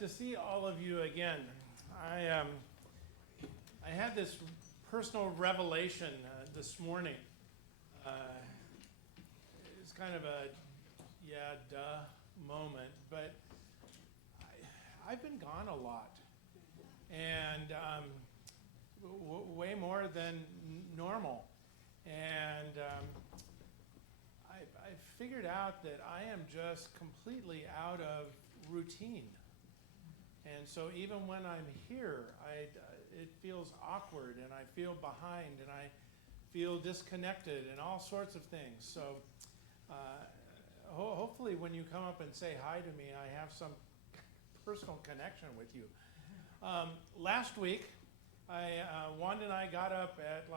To see all of you again. I had this personal revelation this morning. It's kind of a yeah, duh moment, but I've been gone a lot, and way more than normal. And I figured out that I am just completely out of routine. And so even when I'm here, it feels awkward, and I feel behind, and I feel disconnected, and all sorts of things. So hopefully when you come up and say hi to me, I have some personal connection with you. Last week, Wanda and I got up at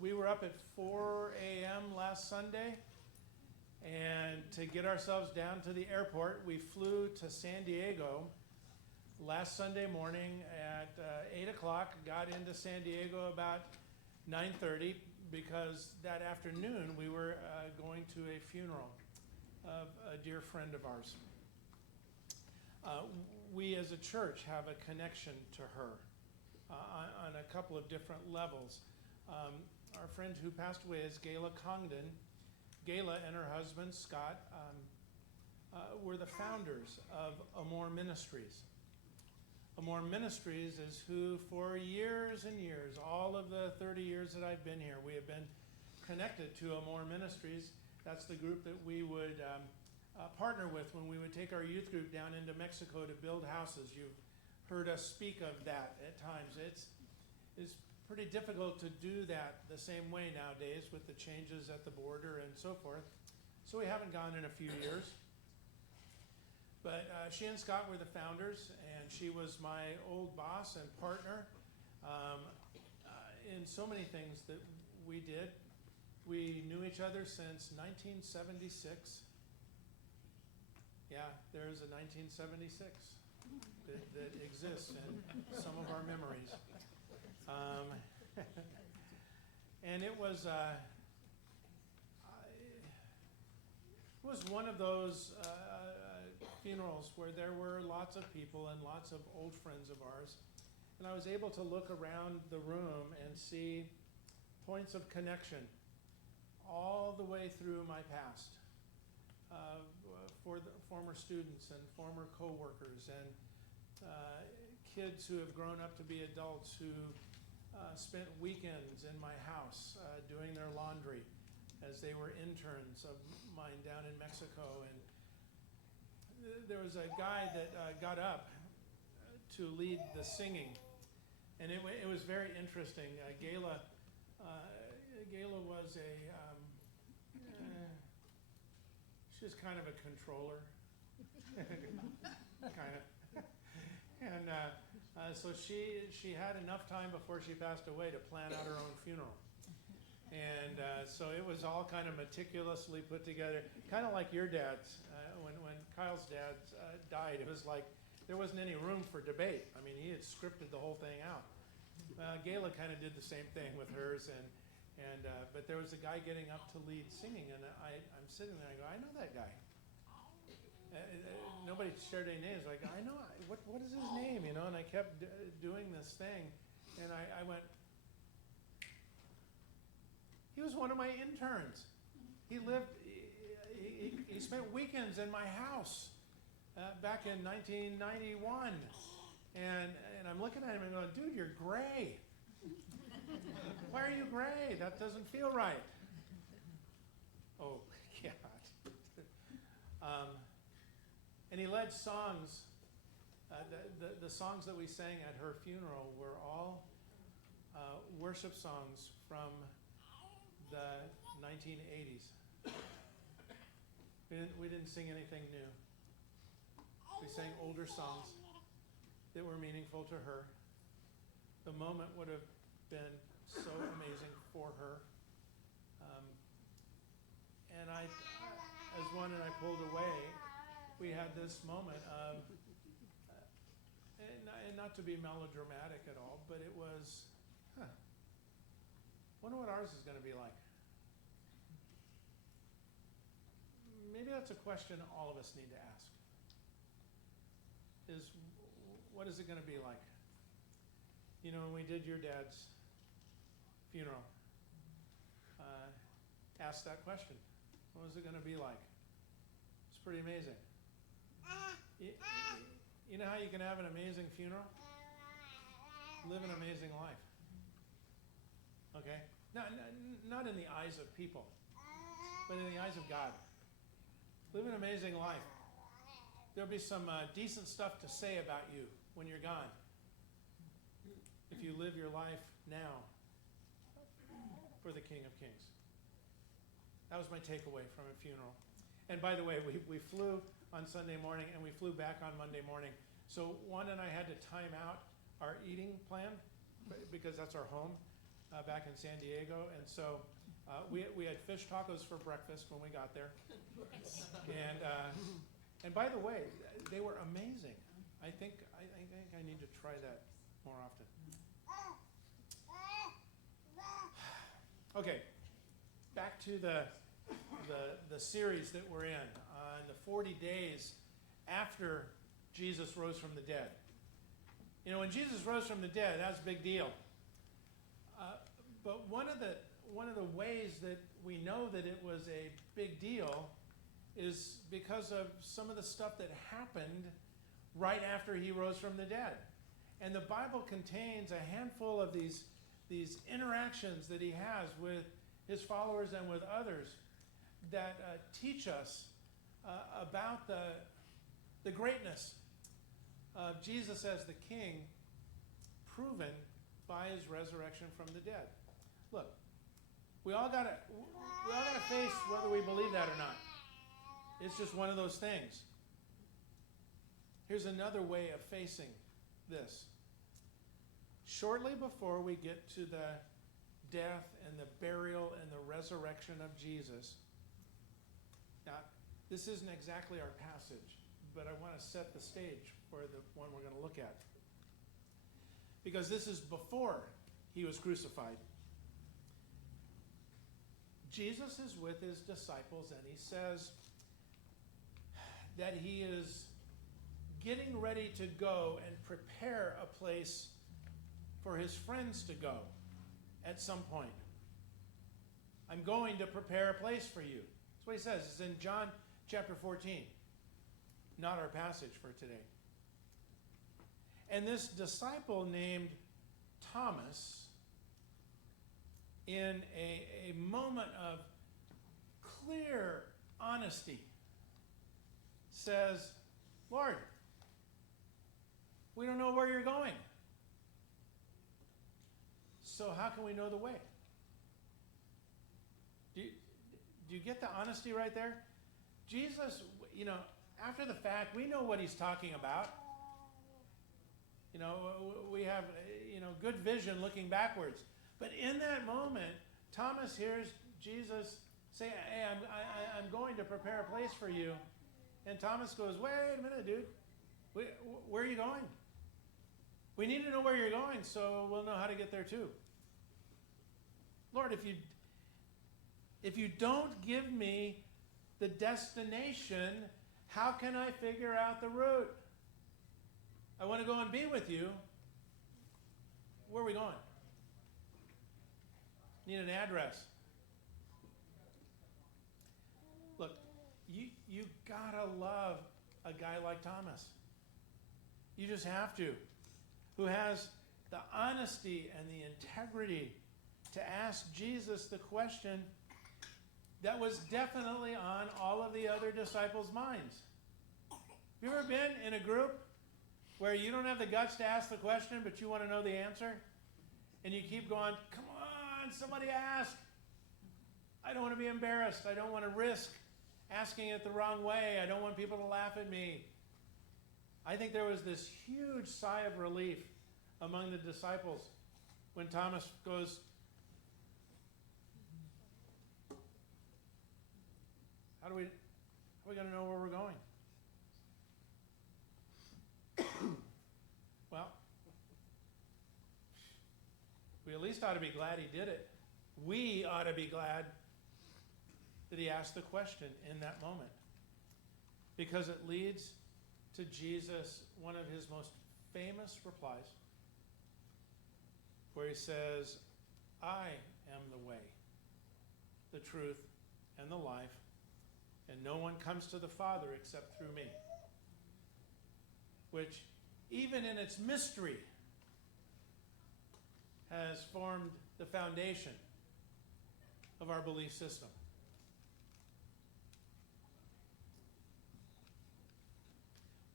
we were up at 4 a.m. last Sunday. And to get ourselves down to the airport, we flew to San Diego last Sunday morning at 8 o'clock, got into San Diego about 9:30, because that afternoon we were going to a funeral of a dear friend of ours. We as a church have a connection to her on a couple of different levels. Our friend who passed away is Gayla Congdon. Gayla and her husband, Scott, were the founders of Amor Ministries. Amor Ministries is who, for years and years, all of the 30 years that I've been here, we have been connected to Amor Ministries. That's the group that we would partner with when we would take our youth group down into Mexico to build houses. You've heard us speak of that at times. It's pretty difficult to do that the same way nowadays with the changes at the border and so forth. So we haven't gone in a few years. But she and Scott were the founders, and she was my old boss and partner in so many things that we did. We knew each other since 1976. Yeah, there is a 1976 that exists in some of our memories. And it was one of those funerals where there were lots of people and lots of old friends of ours. And I was able to look around the room and see points of connection all the way through my past, for the former students and former coworkers and kids who have grown up to be adults who spent weekends in my house doing their laundry as they were interns of mine down in Mexico. And there was a guy that got up to lead the singing, and it was very interesting. Gayla was she was kind of a controller, kind of. And so she had enough time before she passed away to plan out her own funeral. And so it was all kind of meticulously put together, kind of like your dad's. When Kyle's dad died, it was like there wasn't any room for debate. I mean, he had scripted the whole thing out. Gayla kind of did the same thing with hers, but there was a guy getting up to lead singing, and I'm sitting there, I go, I know that guy. Nobody shared any names. Like, I know, what is his name, And I kept doing this thing, and I went, he was one of my interns. He spent weekends in my house back in 1991, and I'm looking at him and going, dude, you're gray. Why are you gray? That doesn't feel right. Oh, yeah. And he led songs. The songs that we sang at her funeral were all worship songs from the 1980s. We didn't sing anything new. We sang older songs that were meaningful to her. The moment would have been so amazing for her. And as one and I pulled away, we had this moment of, and not to be melodramatic at all, but it was, wonder what ours is going to be like. Maybe that's a question all of us need to ask. is, what is it going to be like? You know, when we did your dad's funeral, asked that question. What was it going to be like? It's pretty amazing. You know how you can have an amazing funeral? Live an amazing life. Okay? Not in the eyes of people, but in the eyes of God. Live an amazing life. There'll be some decent stuff to say about you when you're gone. If you live your life now for the King of Kings. That was my takeaway from a funeral. And by the way, we flew on Sunday morning and we flew back on Monday morning. So Juan and I had to time out our eating plan because that's our home back in San Diego. And so we had fish tacos for breakfast when we got there. And by the way, they were amazing. I think I need to try that more often. Okay, back to the series that we're in on the 40 days after Jesus rose from the dead. You know, when Jesus rose from the dead, that's a big deal. But one of the ways that we know that it was a big deal is because of some of the stuff that happened right after he rose from the dead. And the Bible contains a handful of these interactions that he has with his followers and with others that teach us about the greatness of Jesus as the King, proven by his resurrection from the dead. Look, we all gotta face whether we believe that or not. It's just one of those things. Here's another way of facing this. Shortly before we get to the death and the burial and the resurrection of Jesus, now, this isn't exactly our passage, but I want to set the stage for the one we're going to look at. Because this is before he was crucified. Jesus is with his disciples and he says that he is getting ready to go and prepare a place for his friends to go at some point. I'm going to prepare a place for you. That's what he says. It's in John chapter 14. Not our passage for today. And this disciple named Thomas, in a moment of clear honesty, says, Lord, we don't know where you're going. So how can we know the way? Do you get the honesty right there? Jesus, you know, after the fact, we know what he's talking about. You know, we have, you know, good vision looking backwards. But in that moment, Thomas hears Jesus say, hey, I'm going to prepare a place for you. And Thomas goes, wait a minute, dude. Where are you going? We need to know where you're going so we'll know how to get there too. Lord, if you don't give me the destination, how can I figure out the route? I want to go and be with you. Where are we going? Need an address. Look, you gotta love a guy like Thomas. You just have to. Who has the honesty and the integrity to ask Jesus the question that was definitely on all of the other disciples' minds. Have you ever been in a group where you don't have the guts to ask the question, but you want to know the answer? And you keep going, come on, somebody ask. I don't want to be embarrassed. I don't want to risk asking it the wrong way. I don't want people to laugh at me. I think there was this huge sigh of relief among the disciples when Thomas goes, how are we going to know where we're going? Well, we at least ought to be glad he did it. We ought to be glad that he asked the question in that moment, because it leads to Jesus one of his most famous replies, where he says, I am the way, the truth, and the life, and no one comes to the Father except through me. Which, even in its mystery, has formed the foundation of our belief system.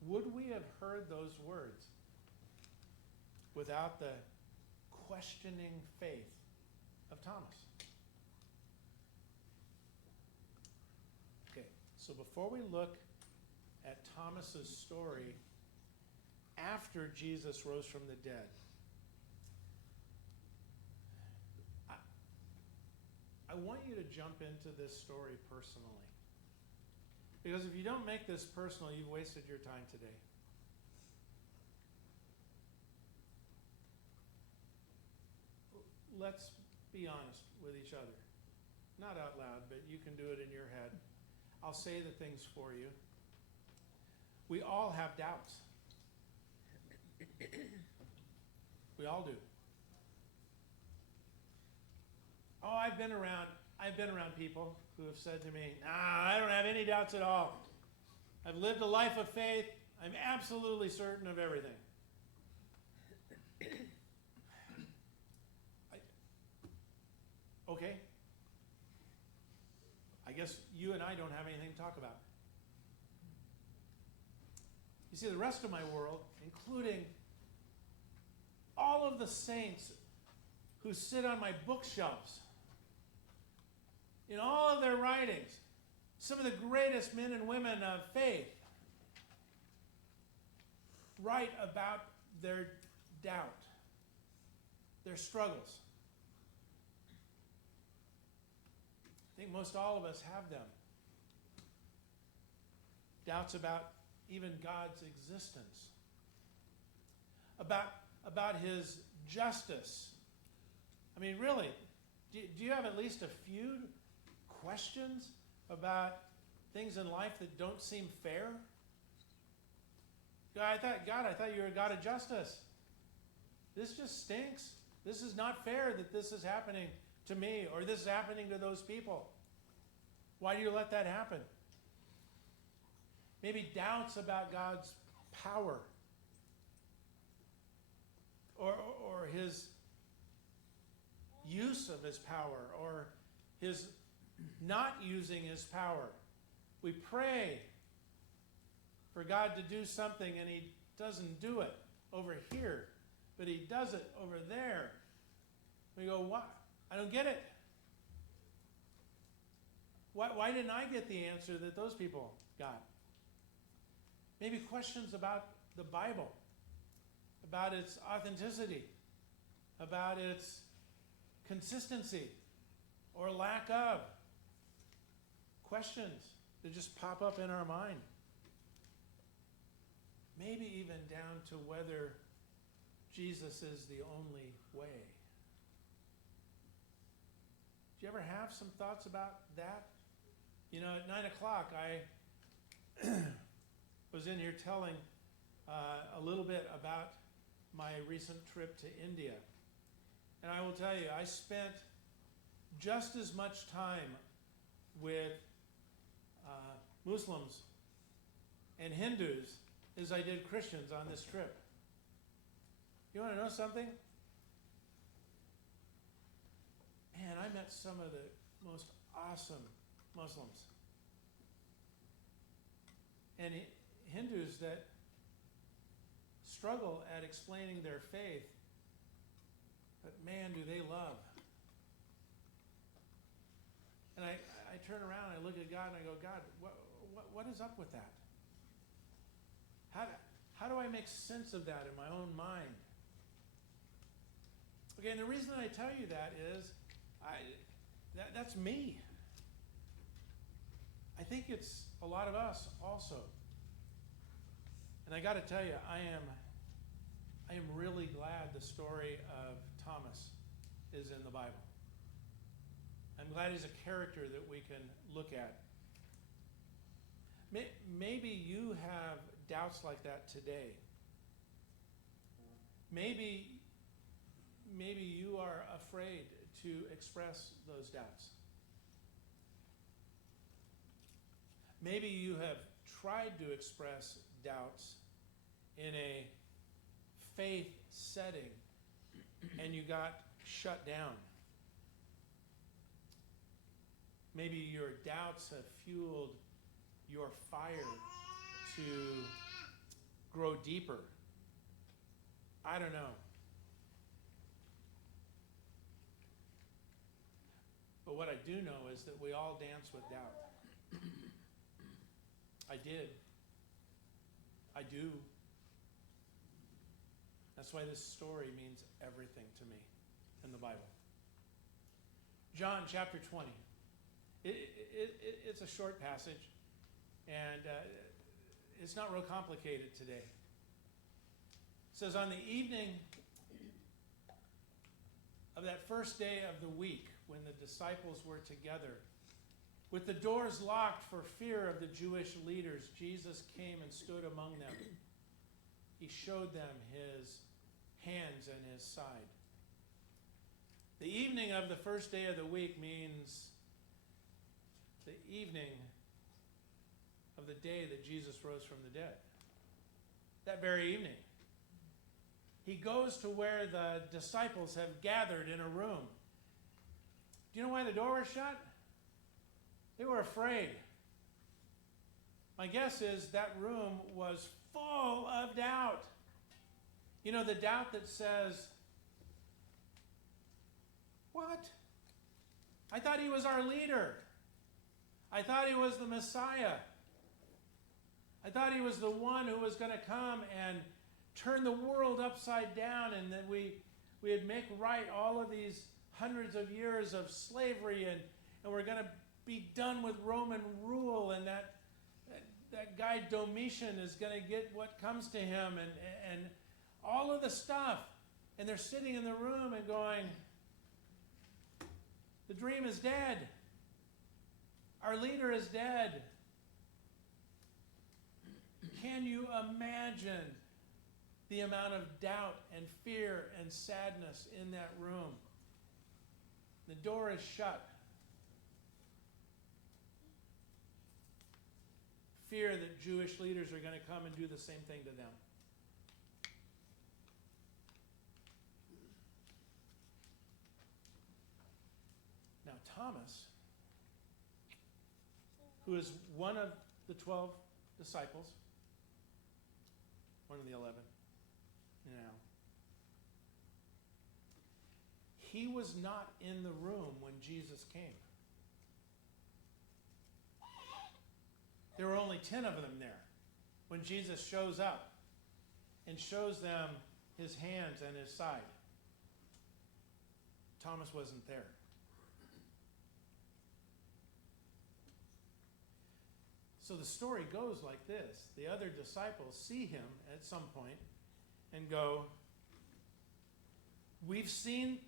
Would we have heard those words without the questioning faith of Thomas? Okay, so before we look at Thomas's story after Jesus rose from the dead, I want you to jump into this story personally. Because if you don't make this personal, you've wasted your time today. Let's be honest with each other. Not out loud, but you can do it in your head. I'll say the things for you. We all have doubts. We all do. Oh, I've been around people who have said to me, I don't have any doubts at all. I've lived a life of faith. I'm absolutely certain of everything. Okay. I guess you and I don't have anything to talk about. You see, the rest of my world, including all of the saints who sit on my bookshelves, in all of their writings, some of the greatest men and women of faith write about their doubt, their struggles. I think most all of us have them. Doubts about even God's existence, about his justice. I mean, really, do you have at least a few questions about things in life that don't seem fair? God, I thought you were a God of justice. This just stinks. This is not fair that this is happening to me or this is happening to those people. Why do you let that happen? Maybe doubts about God's power or his use of his power or his not using his power. We pray for God to do something and he doesn't do it over here, but he does it over there. We go, why? I don't get it. Why didn't I get the answer that those people got? Maybe questions about the Bible, about its authenticity, about its consistency or lack of. Questions that just pop up in our mind. Maybe even down to whether Jesus is the only way. Do you ever have some thoughts about that? You know, at 9 o'clock, I was in here telling a little bit about my recent trip to India. And I will tell you, I spent just as much time with Muslims and Hindus as I did Christians on this trip. You want to know something? Man, I met some of the most awesome Muslims. And Hindus that struggle at explaining their faith, but man, do they love. And I turn around and I look at God and I go, God, what is up with that? How do I make sense of that in my own mind? Okay, and the reason I tell you that is, that's me. I think it's a lot of us also. And I got to tell you, I am really glad the story of Thomas is in the Bible. I'm glad he's a character that we can look at. Maybe you have doubts like that today. Maybe you are afraid to express those doubts. Maybe you have tried to express doubts in a faith setting and you got shut down. Maybe your doubts have fueled your fire to grow deeper. I don't know. But what I do know is that we all dance with doubt. I did. I do. That's why this story means everything to me in the Bible. John chapter 20. It's a short passage, and it's not real complicated today. It says, on the evening of that first day of the week, when the disciples were together, with the doors locked for fear of the Jewish leaders, Jesus came and stood among them. He showed them his hands and his side. The evening of the first day of the week means the evening of the day that Jesus rose from the dead. That very evening. He goes to where the disciples have gathered in a room. Do you know why the door was shut? They were afraid. My guess is that room was full of doubt. You know, the doubt that says, what? I thought he was our leader. I thought he was the Messiah. I thought he was the one who was going to come and turn the world upside down, and that we'd make right all of these hundreds of years of slavery, and we're going to be done with Roman rule, and that guy Domitian is going to get what comes to him, and all of the stuff. And they're sitting in the room and going, the dream is dead. Our leader is dead. Can you imagine the amount of doubt and fear and sadness in that room? The door is shut. Fear that Jewish leaders are going to come and do the same thing to them. Now, Thomas, who is one of the 12 disciples, one of the 11, he was not in the room when Jesus came. There were only 10 of them there when Jesus shows up and shows them his hands and his side. Thomas wasn't there. So the story goes like this. The other disciples see him at some point and go, We've seen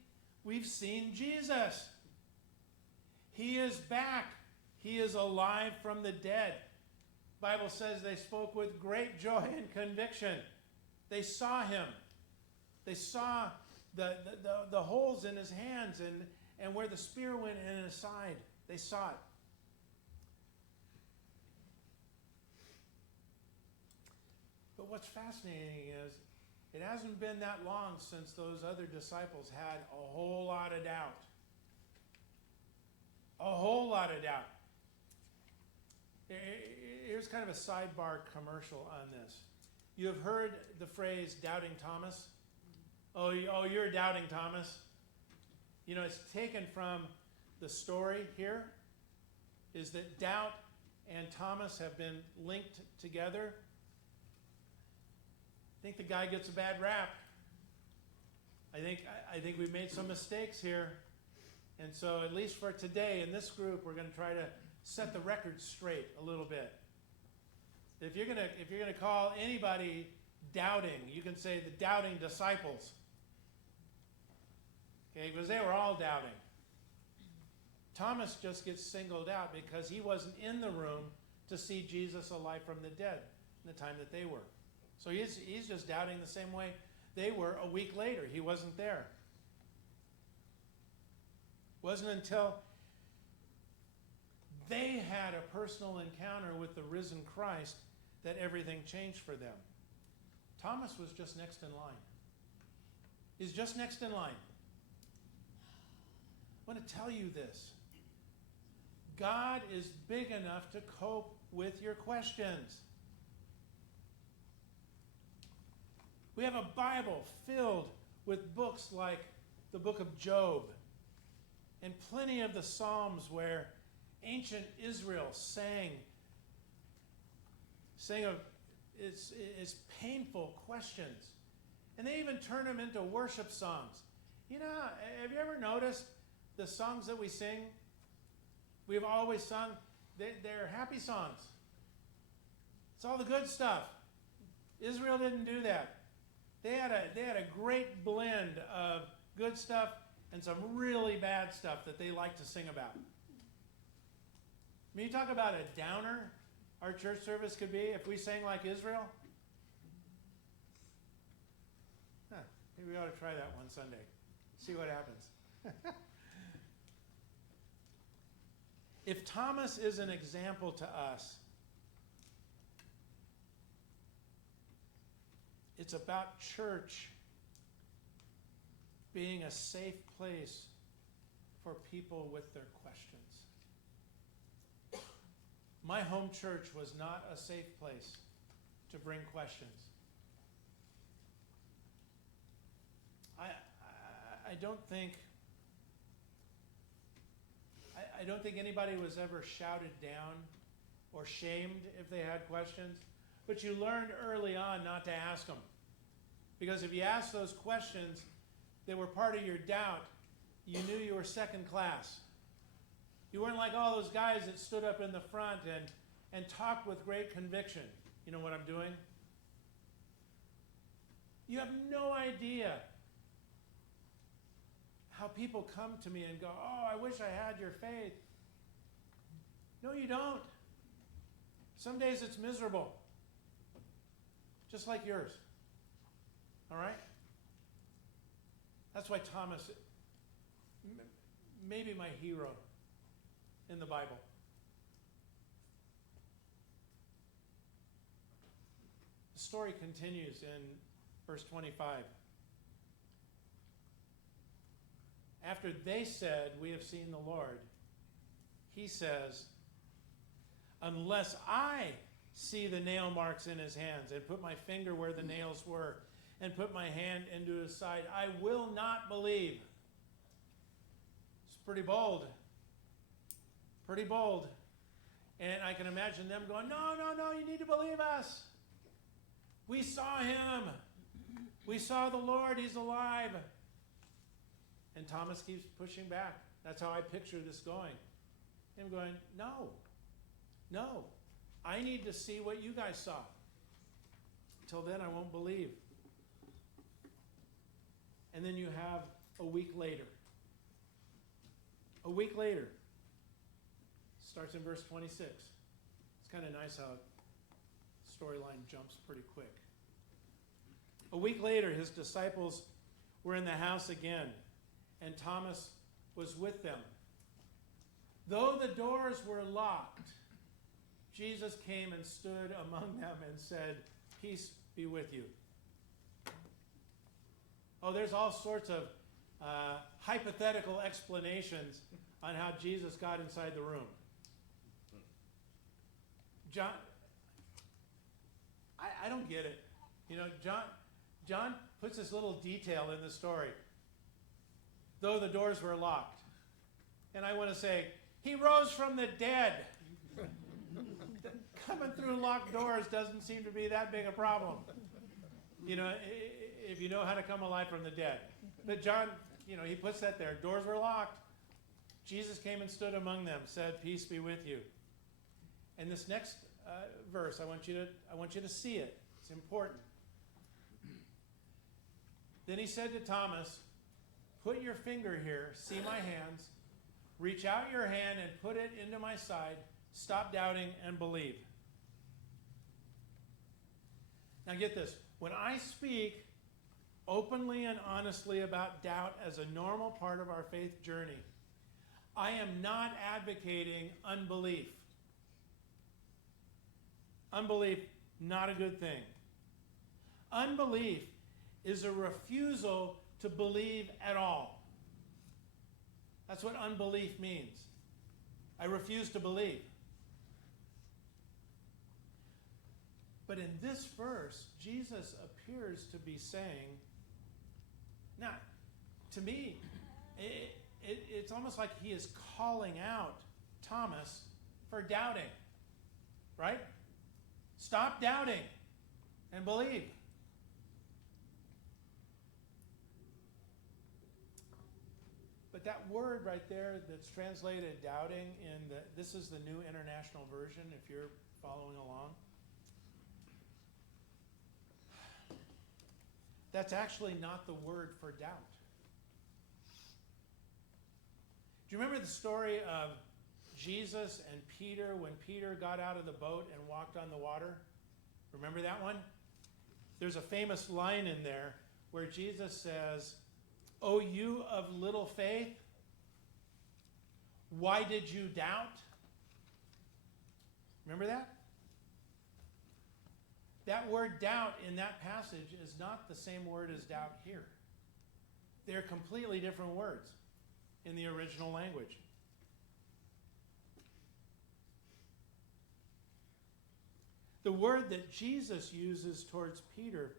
Jesus. He is back. He is alive from the dead. The Bible says they spoke with great joy and conviction. They saw him. They saw the holes in his hands and where the spear went in his side. They saw it. But what's fascinating is it hasn't been that long since those other disciples had a whole lot of doubt. A whole lot of doubt. Here's kind of a sidebar commercial on this. You have heard the phrase doubting Thomas? Oh, you're doubting Thomas. You know, it's taken from the story here, is that doubt and Thomas have been linked together. I think the guy gets a bad rap. I think we've made some mistakes here. And so at least for today in this group, we're going to try to set the record straight a little bit. If you're going to call anybody doubting, you can say the doubting disciples. Okay, because they were all doubting. Thomas just gets singled out because he wasn't in the room to see Jesus alive from the dead. in the time that they were. So he's just doubting the same way they were a week later. He wasn't there. It wasn't until they had a personal encounter with the risen Christ that everything changed for them. Thomas was just next in line. He's just next in line. I want to tell you this. God is big enough to cope with your questions. We have a Bible filled with books like the book of Job and plenty of the Psalms where ancient Israel sang of its painful questions. And they even turn them into worship songs. You know, have you ever noticed the songs that we sing? We've always sung, they're happy songs. It's all the good stuff. Israel didn't do that. They had a great blend of good stuff and some really bad stuff that they like to sing about. I mean, you talk about a downer our church service could be if we sang like Israel. Maybe we ought to try that one Sunday. See what happens. If Thomas is an example to us, it's about church being a safe place for people with their questions. My home church was not a safe place to bring questions. I don't think anybody was ever shouted down or shamed if they had questions, but you learned early on not to ask them. Because if you asked those questions that were part of your doubt, you knew you were second class. You weren't like all those guys that stood up in the front and talked with great conviction. You know what I'm doing? You have no idea how people come to me and go, "Oh, I wish I had your faith." No, you don't. Some days it's miserable. Just like yours. All right? That's why Thomas, maybe my hero in the Bible. The story continues in verse 25. After they said, "We have seen the Lord," he says, "Unless I see the nail marks in his hands and put my finger where the nails were and put my hand into his side, I will not believe." It's pretty bold. Pretty bold. And I can imagine them going, no, you need to believe us. We saw him. We saw the Lord. He's alive. And Thomas keeps pushing back. That's how I picture this going. Him going, no. I need to see what you guys saw. Until then, I won't believe. And then you have a week later. A week later. Starts in verse 26. It's kind of nice how storyline jumps pretty quick. A week later, his disciples were in the house again, and Thomas was with them. Though the doors were locked, Jesus came and stood among them and said, "Peace be with you." Oh, there's all sorts of hypothetical explanations on how Jesus got inside the room. John, I don't get it. You know, John puts this little detail in the story. Though the doors were locked. And I want to say, he rose from the dead. Coming through locked doors doesn't seem to be that big a problem. You know, if you know how to come alive from the dead. But John, you know, he puts that there. Doors were locked. Jesus came and stood among them, said, "Peace be with you." And this next verse, I want you to see it. It's important. Then he said to Thomas, "Put your finger here, see my hands. Reach out your hand and put it into my side. Stop doubting and believe." Now get this. When I speak openly and honestly about doubt as a normal part of our faith journey, I am not advocating unbelief. Unbelief, not a good thing. Unbelief is a refusal to believe at all. That's what unbelief means. I refuse to believe. But in this verse, Jesus appears to be saying, now, to me, it's almost like he is calling out Thomas for doubting, right? Stop doubting and believe. But that word right there that's translated doubting this is the New International Version, if you're following along. That's actually not the word for doubt. Do you remember the story of Jesus and Peter when Peter got out of the boat and walked on the water? Remember that one? There's a famous line in there where Jesus says, "O you of little faith, why did you doubt?" Remember that? That word doubt in that passage is not the same word as doubt here. They're completely different words in the original language. The word that Jesus uses towards Peter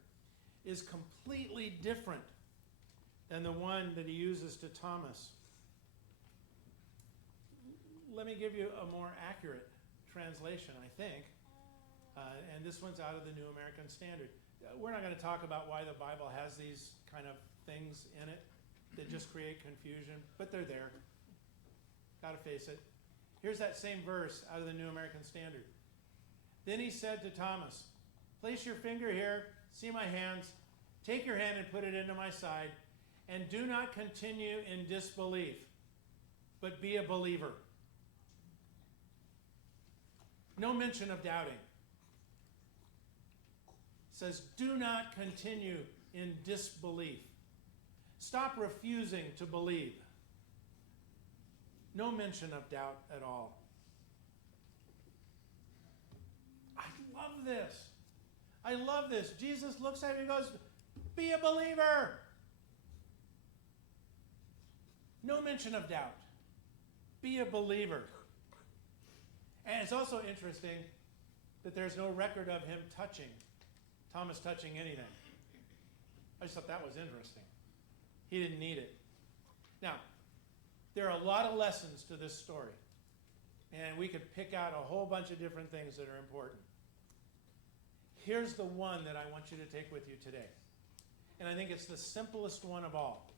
is completely different than the one that he uses to Thomas. Let me give you a more accurate translation, I think. And this one's out of the New American Standard. We're not going to talk about why the Bible has these kind of things in it that just create confusion, but they're there. Got to face it. Here's that same verse out of the New American Standard. Then he said to Thomas, "Place your finger here, see my hands, take your hand and put it into my side, and do not continue in disbelief, but be a believer." No mention of doubting. It says, do not continue in disbelief. Stop refusing to believe. No mention of doubt at all. I love this. I love this. Jesus looks at him and goes, be a believer. No mention of doubt. Be a believer. And it's also interesting that there's no record of him Thomas touching anything. I just thought that was interesting. He didn't need it. Now, there are a lot of lessons to this story. And we could pick out a whole bunch of different things that are important. Here's the one that I want you to take with you today. And I think it's the simplest one of all.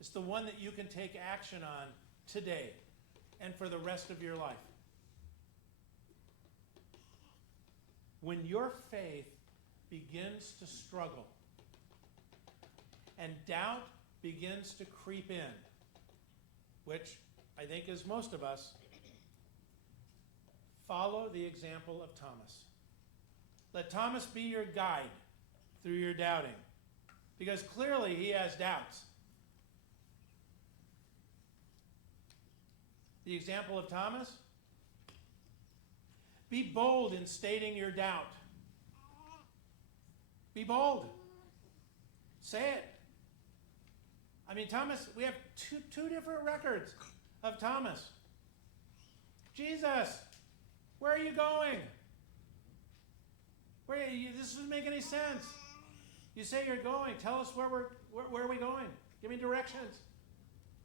It's the one that you can take action on today and for the rest of your life. When your faith begins to struggle and doubt begins to creep in, which I think is most of us, follow the example of Thomas. Let Thomas be your guide through your doubting, because clearly he has doubts. The example of Thomas: be bold in stating your doubt. Be bold. Say it. I mean, Thomas, we have two different records of Thomas. Jesus, where are you going? This doesn't make any sense. You say you're going. Tell us where are we going? Give me directions.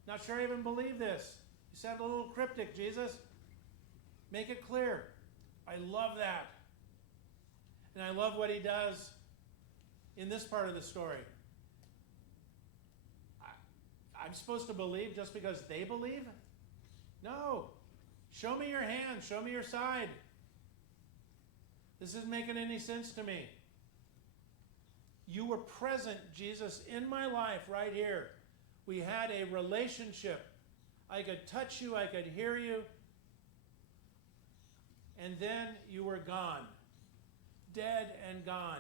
Not sure I even believe this. You sound a little cryptic, Jesus. Make it clear. I love that. And I love what he does in this part of the story. I'm supposed to believe just because they believe? No. Show me your hand. Show me your side. This isn't making any sense to me. You were present, Jesus, in my life right here. We had a relationship. I could touch you. I could hear you. And then you were gone. Dead and gone.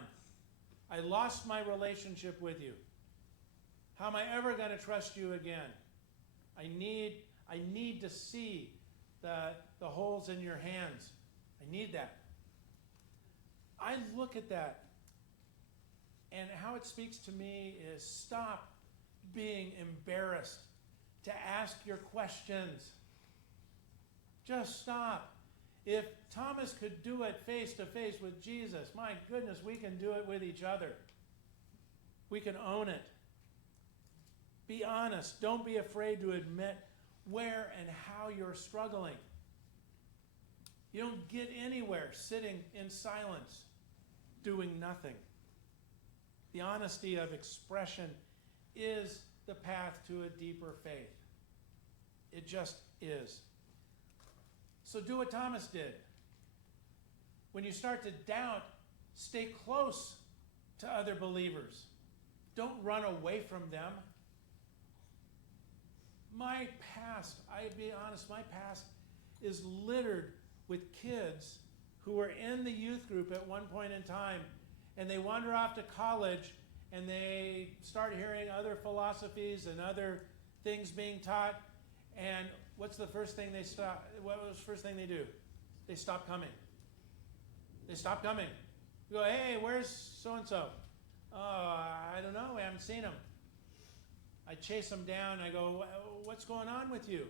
I lost my relationship with you. How am I ever going to trust you again? I need to see the holes in your hands. I need that. I look at that, and how it speaks to me is stop being embarrassed to ask your questions. Just stop. If Thomas could do it face to face with Jesus, my goodness, we can do it with each other. We can own it. Be honest. Don't be afraid to admit where and how you're struggling. You don't get anywhere sitting in silence, doing nothing. The honesty of expression is the path to a deeper faith. It just is. So do what Thomas did. When you start to doubt, stay close to other believers. Don't run away from them. My past, I'll be honest, my past is littered with kids who were in the youth group at one point in time, and they wander off to college and they start hearing other philosophies and other things being taught, and what's the first thing they stop? What was the first thing they do? They stop coming. They stop coming. You go, hey, where's so-and-so? Oh, I don't know, we haven't seen him. I chase them down, I go, what's going on with you?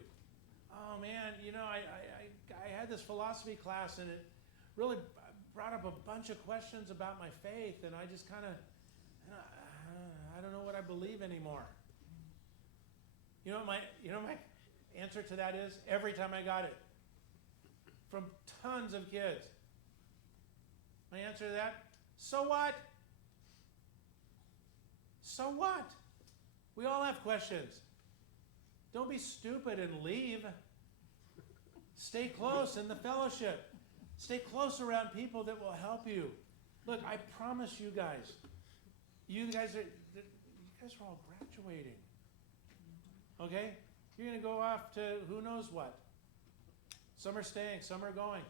Oh man, I had this philosophy class and it really brought up a bunch of questions about my faith, and I just kind of, I don't know what I believe anymore. You know what my answer to that is? Every time I got it, from tons of kids. My answer to that, so what? So what? We all have questions. Don't be stupid and leave. Stay close in the fellowship. Stay close around people that will help you. Look, I promise you guys are all graduating. Okay? You're going to go off to who knows what. Some are staying, some are going.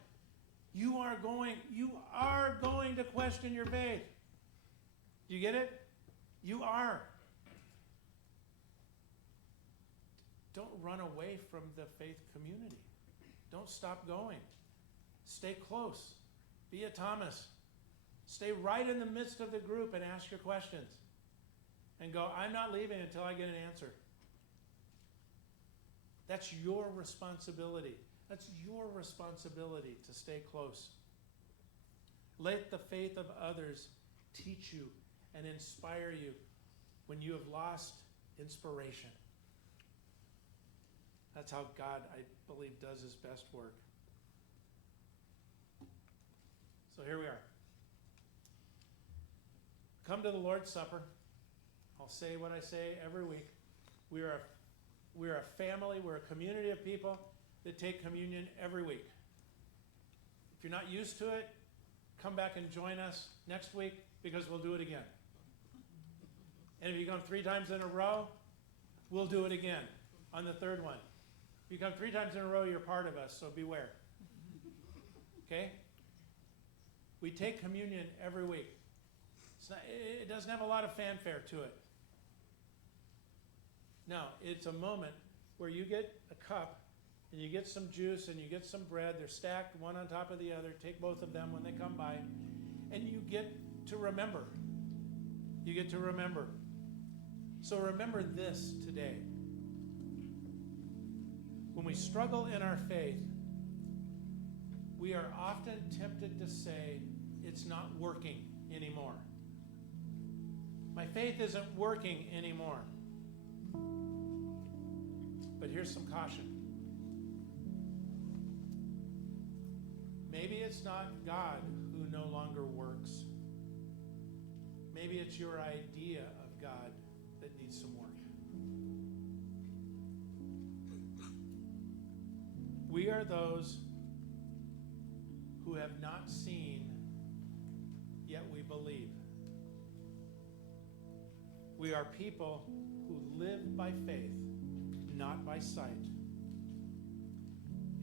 You are going to question your faith. Do you get it? You are. Don't run away from the faith community. Don't stop going. Stay close. Be a Thomas. Stay right in the midst of the group and ask your questions. And go, I'm not leaving until I get an answer. That's your responsibility. That's your responsibility to stay close. Let the faith of others teach you and inspire you when you have lost inspiration. That's how God, I believe, does his best work. So here we are. Come to the Lord's Supper. I'll say what I say every week. We are a family, we're a community of people that take communion every week. If you're not used to it, come back and join us next week because we'll do it again. And if you come 3 times in a row, we'll do it again on the third one. If you come 3 times in a row, you're part of us, so beware. Okay? We take communion every week. It doesn't have a lot of fanfare to it. No, it's a moment where you get a cup and you get some juice and you get some bread. They're stacked one on top of the other. Take both of them when they come by. And you get to remember. You get to remember. So remember this today. When we struggle in our faith, we are often tempted to say, it's not working anymore. My faith isn't working anymore. But here's some caution. Maybe it's not God who no longer works. Maybe it's your idea of God that needs some work. We are those who have not seen, yet we believe. We are people who live by faith, not by sight.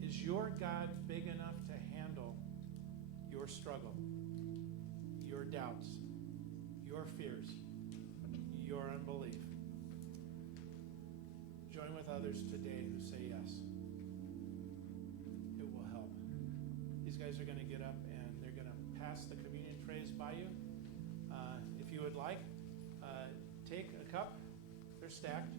Is your God big enough to handle your struggle, your doubts, your your fears, your unbelief. Join with others today who say yes. It will help. These guys are going to get up and they're going to pass the communion trays by you. If you would like, take a cup. They're stacked.